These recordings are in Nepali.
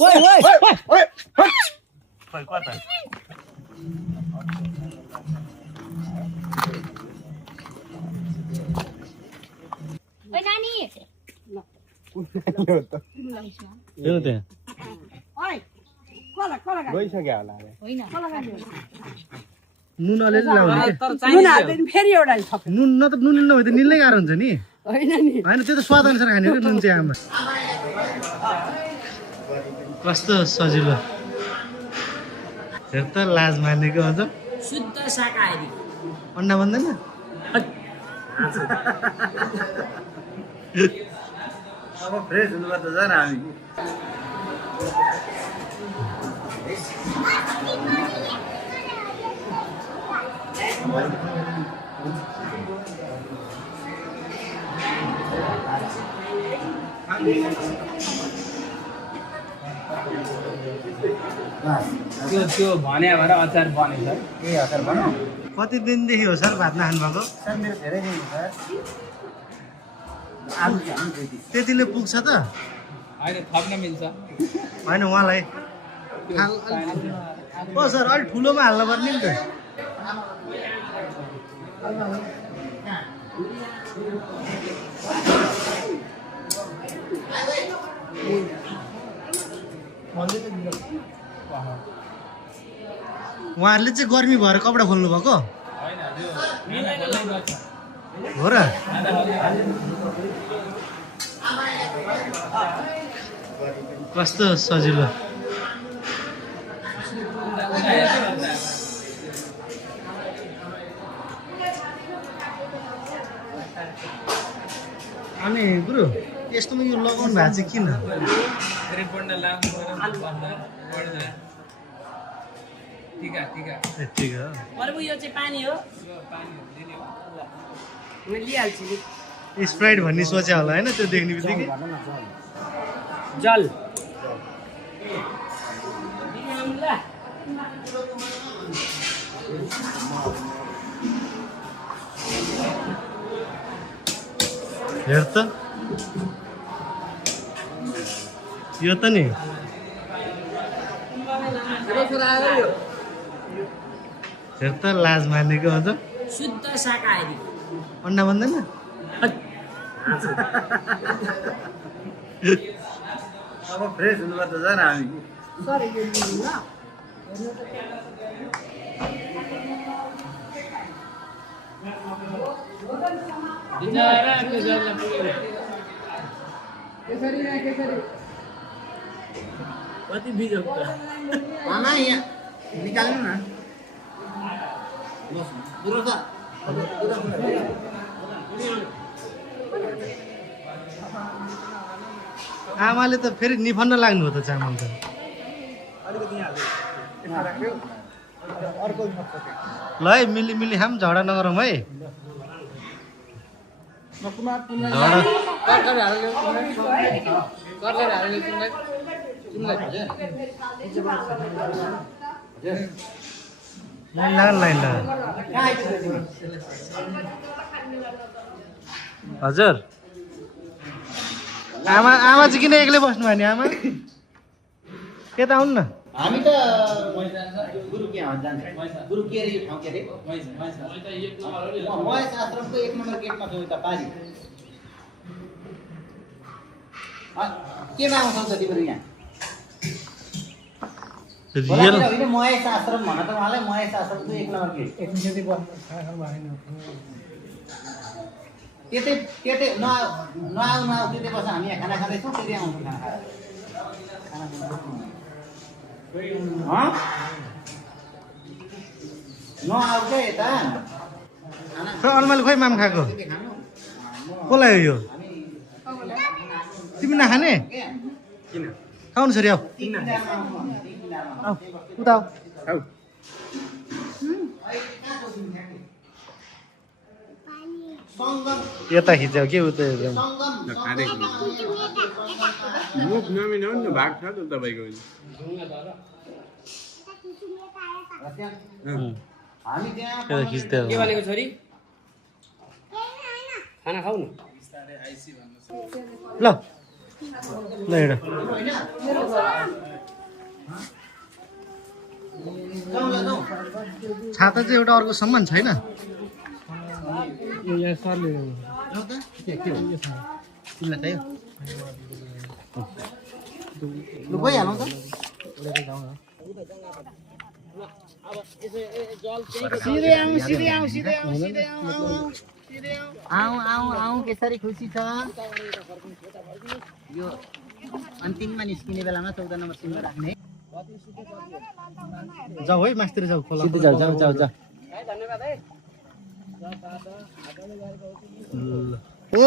ओइ ओइ ओइ खोइ कता ओइ नानी हेर्नु त्यहाँ ओइ कोला कोला गइसक्यो होला होइन नुन अलिअलि लाउने नुन हाल्दैन फेरि एउटा थप नुन न त नुन नभए त निल्नै गाह्रो हुन्छ नि होइन नि होइन त्यो त स्वाद अनुसार खाने हो नुन चाहिँ आमा कस्तो सजिलो हेर त लाज मानेको अझ शुद्ध शाकाहारी अन्डा बन्दैन अब फ्रेस हुनुपर्छ झन् हामी त्यो भने भएर अचार बनेछ के अचार बनाऊ कति दिनदेखि हो सर भात नखानु भएको सर मेरो धेरै दिन सर आज हामी दुई दिन त्यतिले पुग्छ त होइन थप्न मिल्छ होइन उहाँलाई ओ सर अलिक ठुलोमा हाल्नु पर्ने नि त उहाँहरूले चाहिँ गर्मी भएर कपडा खोल्नु भएको हो र कस्तो सजिलो अनि गुरु यस्तोमा यो लगाउनु भएको चाहिँ किन ठिक हो अरू यो चाहिँ पानी हो म लिइहाल्छु नि स्प्राइट भन्ने सोचे होला होइन त्यो देख्ने बित्तिकै जल हेर त यो त नि हेर त लाज मानेको अझ शुद्ध शाकाहारी अन्डा बन्दैन अब फ्रेस हुनुपर्छ झन् हामी सर यो लिनु ल कति बिजोग त मामा यहाँ निकाल्नु न बुढो छ आमाले त फेरि निफन्न लाग्नु हो त चामल त ल है मिली मिली खाम झगडा नगरौँ है झगडा लाइन हजुर आमा आमा चाहिँ किन एक्लै बस्नु भयो नि आमा यता आउनु न हामी त गुरु के जान्छ गुरु के अरे यो ठाउँ के अरे महेश आश्रमको 1 नम्बर गेटमा छ उता पारी केमा आउँछौ त तिम्रो यहाँ रियल होइन महेश आश्रम भन त उहाँलाई महेश आश्रमको 1 नम्बर गेट त्यतै नआउ त्यतै बस हामी यहाँ खाना खाँदैछौँ त्यतै आउँछौँ खाना खाएर नआउ क्या यता अलमाले खोइ माम खाएको कसलाई हो यो तिमी नखाने खाउनु छोरी आऊ उता आऊ यता खिच्याउ के उता मुख नमिलाउनु न भाग छ त तपाईँको हामी त्यहाँ खिच्दै के भनेको छोरी खाना खाऊ न ल ल हेर छाता चाहिँ एउटा अर्को सम्मान छैन यो यहाँ सरले लौ त के हो तिमीलाई चाहियो लु गइहालौँ त आऊ केसरी खुसी छ यो अन्तिममा निस्किने बेलामा 14 नम्बर सिममा राख्ने जाऊ है मास्तिर जाऊ खोला जाऊ धन्यवाद है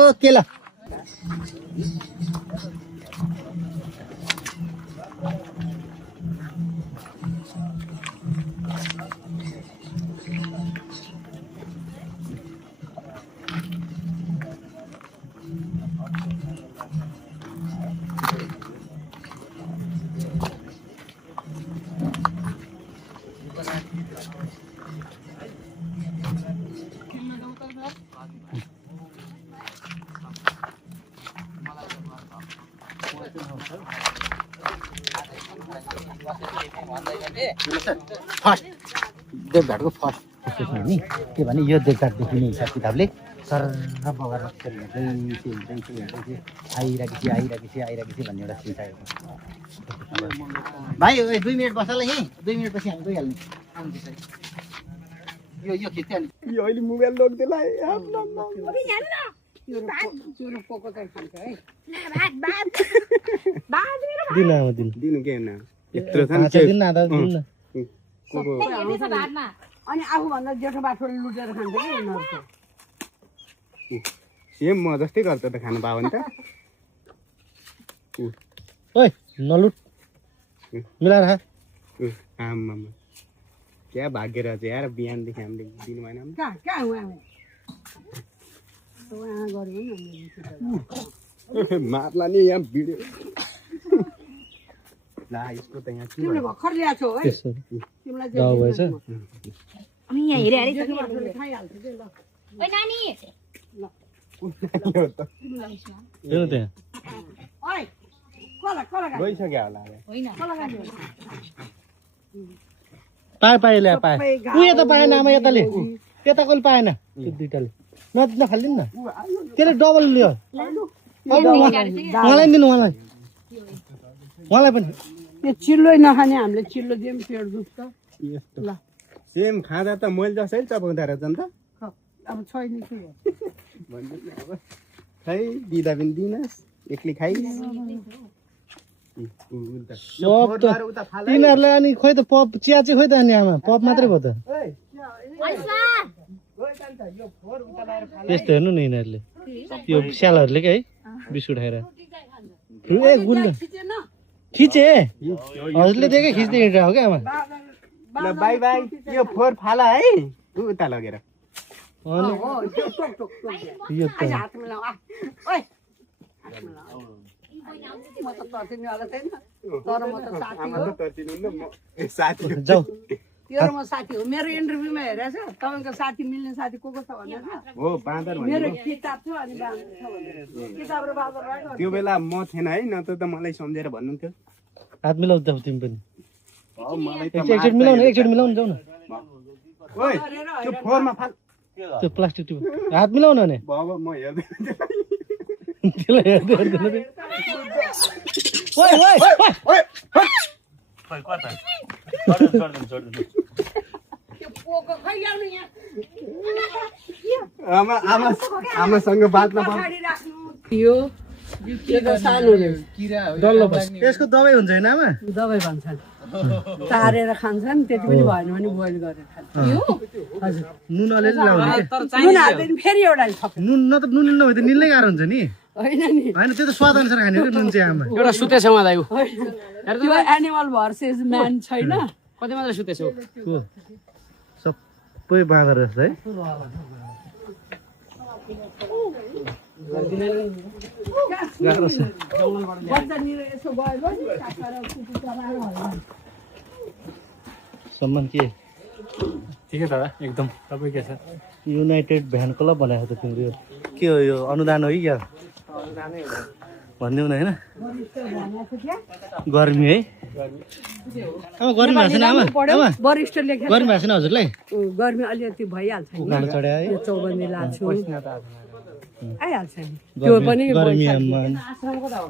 ओके ल फर्स्ट देवघाटको फर्स्ट स्टेसन नि के भने यो देवघाट देखिने हिसाब किताबले सर बगर आइराखेपछि भन्ने एउटा सिन चाहिएको भाइ 2 मिनट बस ल यहीँ 2 मिनट पछि हामी गइहाल्ने यो खिच्यो नि यो अहिले मोबाइल लोक्दैला दिनु के न यत्रो छ नि अनि आफूभन्दा जेठो बाठोले लुटेर खान्छ कि यिनीहरूको सेम म जस्तै गर्छ त खानु पायो भने त ओइ नलुट मिलाएर आम्मा क्या भाग्य रहेछ यार बिहानदेखि हामीले दिनु भएन मार्ला नि यहाँ भिडियो ला यसको त यहाँ तिमीले भर्खर ल्याएको छौ है तिमीलाई गाउँ भएछ अनि यहाँ हेरे हेरे खाइहाल्छ के ल ओइ नानी हेर्नु त्यहाँ ओइ कला गइसक्यो होला होइन पाए ल्या पाए उ यता पाएन आमा यताले यता कसले पाएन त्यो दुइटाले नखालिदिनु न त्यसले डबल लियो उहाँलाई दिनु उहाँलाई पनि यो चिल्लै नखाने हामीले चिल्लो दियौँ पेट दुख्छ ल सेम खाँदा त मैले जसै चपाउँदो रहेछ नि त अब छैन के अब खै दिँदा पनि दिनुहोस् एक्लै खाइ तिनीहरूले अनि खोइ त पप चिया चाहिँ खोइ त अनि आमा पप मात्रै भयो त त्यस्तो हेर्नु नि यिनीहरूले यो स्यालहरूले के है बिस्कुट खाएर गुल्लो खिचे हजुरले दिएकै खिच्दै हिँडिरहेको क्या आमा ल बाई बाई यो फोहोर फाला है उता लगेर यो त म त तर्सिनेवाला छैन तर म त साथी हो जाऊ तेरो म साथी हो मेरो इन्टरभ्यूमा हेरेको छ तपाईँको साथी मिल्ने साथी को छ भनेर हो बाँदर मेरो किताब छ अनि बाँदर छ भनेर किताब र बाँदर राख्यो त्यो बेला म थिएन है न त मलाई सम्झेर भन्नुहुन्थ्यो हात मिलाउ जाऊ तिमी पनि मलाई त एकचोटि मिलाउनु जाऊ न ओइ त्यो फोहोरमा फाल त्यो प्लास्टिक टिप हात मिलाउन भने बाबा म हेर्दै त्यसलाई हेर्दै आमासँग बात यो त सानो डल्लो बस यसको दबाई हुन्छ होइन आमा दबाई भन्छन् तारेर खान्छन् त्यति पनि भएन भने बोइल गरेर खान्छ हजुर नुन अलिअलि लाउने नुन हाल्दैन फेरि एउटा नुन न त नुन नभए त निल्नै गाह्रो हुन्छ नि होइन नि होइन त्यो त स्वाद अनुसार खाने हो नुन चाहिँ आमा एउटा सुतेछ उहाँ दाइको त्यो एनिमल भर्सेस म्यान छैन कति मात्र सुतेछ सबै बाँदर रहेछ है गाह्रो छ सम्मान के ठिकै दादा एकदम तपाईँ के छ युनाइटेड भ्यान क्लब बनाएको त तिम्रो के हो यो अनुदान हो कि क्या भनिदेऊ न होइन गर्मी है आमा गर्नु भएको छैन आमा पढ्यो आमा वरिष्ठ लेखेर गर्नु भएको छैन हजुरलाई गर्मी अलिकति भइहाल्छ नि उकालो चढ्यो है यो चौबन्दी लाछु आइहाल्छ नि त्यो पनि गर्मी आमा आश्रमको त हो